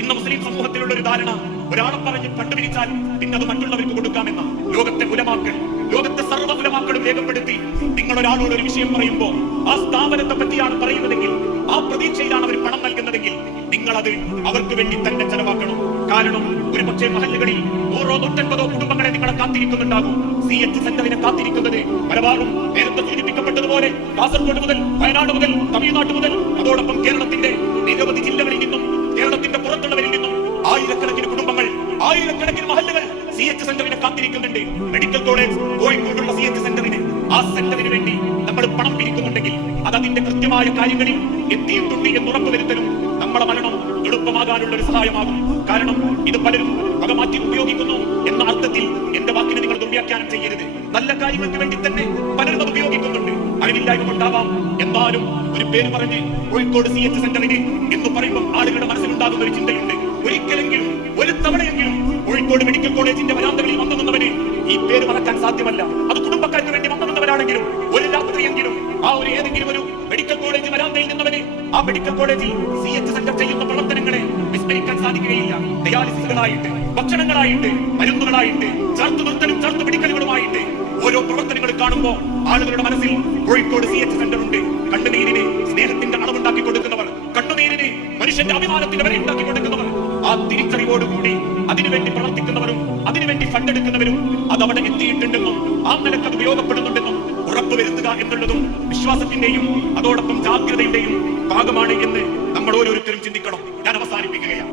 ഇന്ന് മുസ്ലിം സമൂഹത്തിലുള്ള ഒരു ധാരണ, ഒരാളെ പറഞ്ഞ് കണ്ടുപിടിച്ചാൽ പിന്നെ അത് മറ്റുള്ളവർക്ക് കൊടുക്കാമെന്ന. ലോകത്തെ ഉലമാക്കൾ, ലോകത്തെ സർവ്വ ഉലമാക്കളും രേഖപ്പെടുത്തി, നിങ്ങൾ ഒരാളോട് ഒരു വിഷയം പറയുമ്പോൾ ആ സ്ഥാപനത്തെ പറ്റിയാണ് പറയുന്നതെങ്കിൽ, ആ പ്രതീക്ഷയിലാണ് അവർ പണം നൽകുന്നതെങ്കിൽ, നിങ്ങളത് അവർക്ക് വേണ്ടി തന്നെ ചെലവാക്കണം. കാരണം ഒരു പക്ഷേ മഹല്ലുകളിൽ 100 150 കുടുംബങ്ങളെ നിങ്ങളെ കാത്തിരിക്കുന്നുണ്ടാകും. CH സെന്ററിനെ കാത്തിരിക്കുന്നത് മലബാറും നേരത്തെ സൂചിപ്പിക്കപ്പെട്ടതുപോലെ കാസർഗോഡ് മുതൽ വയനാട് മുതൽ തമിഴ്നാട് മുതൽ അതോടൊപ്പം കേരളത്തിന്റെ നിരവധി ജില്ലകളിൽ നിന്നും കേരളത്തിന്റെ പുറത്തുള്ളവരിൽ നിന്നും ആയിരക്കണക്കിന് കുടുംബങ്ങൾ, ആയിരക്കണക്കിന് മഹല്ലുകൾ CH സെന്ററിനെ കാത്തിരിക്കുന്നുണ്ട്. മെഡിക്കൽ കോളേജ് കോഴിക്കോടുള്ള CH സെന്ററിന്, ആ സെന്ററിന് വേണ്ടി നമ്മൾ പണം പിരിക്കുന്നുണ്ടെങ്കിൽ അത് അതിന്റെ കൃത്യമായ കാര്യങ്ങളിൽ എത്തിയിട്ടുണ്ട് എന്ന് ഉറപ്പുവരുത്തലും നമ്മളെ മരണം എളുപ്പമാകാനുള്ള ഒരു സഹായമാകും. കാരണം ഇത് പലരും വകമാറ്റി ഉപയോഗിക്കുന്നു എന്ന അർത്ഥത്തിൽ എന്റെ വാക്കിനെ നിങ്ങൾ ദുർവ്യാഖ്യാനം ചെയ്യരുത്. നല്ല കാര്യങ്ങൾക്ക് വേണ്ടി തന്നെ പലരും അത് ഉപയോഗിക്കുന്നുണ്ട്. അറിവില്ലായ്മ കൊണ്ടാവാം. എന്നാലും ഒരു പേര് പറഞ്ഞ് കോഴിക്കോട് CH സെന്ററിന് എന്ന് പറയുമ്പോൾ ആളുകളുടെ മനസ്സിലുണ്ടാകുന്ന ഒരു ചിന്തയുണ്ട്, ഒരിക്കലെങ്കിലും ഒരു തവണയെങ്കിലും കോഴിക്കോട് മെഡിക്കൽ കോളേജിന്റെ വരാന്തകളിൽ വന്നു നിന്നവന് ഈ പേര് മറക്കാൻ സാധ്യമല്ല. അത് കുടുംബക്കാർക്ക് വേണ്ടി വന്നു നിന്നവരാണെങ്കിലും ഒരു രാത്രിയെങ്കിലും ആ ഒരു ഏതെങ്കിലും ഒരു മെഡിക്കൽ കോളേജ് വരാന്തയിൽ നിന്നവന് ആ മെഡിക്കൽ കോളേജിൽ CH സെന്റർ ചെയ്യുന്ന പ്രവർത്തനങ്ങളെ വിസ്മരിക്കാൻ സാധിക്കുകയില്ല. ഡയാലിസിസുകളായിട്ട്, ഭക്ഷണങ്ങളായിട്ട്, മരുന്നുകളായിട്ട്, ചേർത്ത് നിർത്തലും ചേർത്ത് മെഡിക്കലുകളുമായിട്ട് ഓരോ പ്രവർത്തനങ്ങൾ കാണുമ്പോൾ ആളുകളുടെ മനസ്സിൽ കോഴിക്കോട് CH സെന്റർ ഉണ്ട്. കണ്ണുനീരിന് സ്നേഹത്തിന്റെ അളവുണ്ടാക്കി കൊടുക്കുന്നവർ, കണ്ണുനീരിന് മനുഷ്യന്റെ അഭിമാനത്തിന്റെ വരെ ഉണ്ടാക്കി കൊടുക്കുന്നവർ, ആ തിരിച്ചറിവോടുകൂടി അതിനുവേണ്ടി പ്രവർത്തിക്കുന്നവരും അതിനുവേണ്ടി ഫണ്ടെടുക്കുന്നവരും അതവിടെ എത്തിയിട്ടുണ്ടെന്നും ആ നിലക്ക് അത് ഉപയോഗപ്പെടുന്നുണ്ടെന്നും ഉറപ്പുവരുത്തുക എന്നുള്ളതും വിശ്വാസത്തിന്റെയും അതോടൊപ്പം ജാഗ്രതയുടെയും ഭാഗമാണ് എന്ന് നമ്മൾ ഓരോരുത്തരും ചിന്തിക്കണം. ഞാൻ അവസാനിപ്പിക്കുകയാണ്.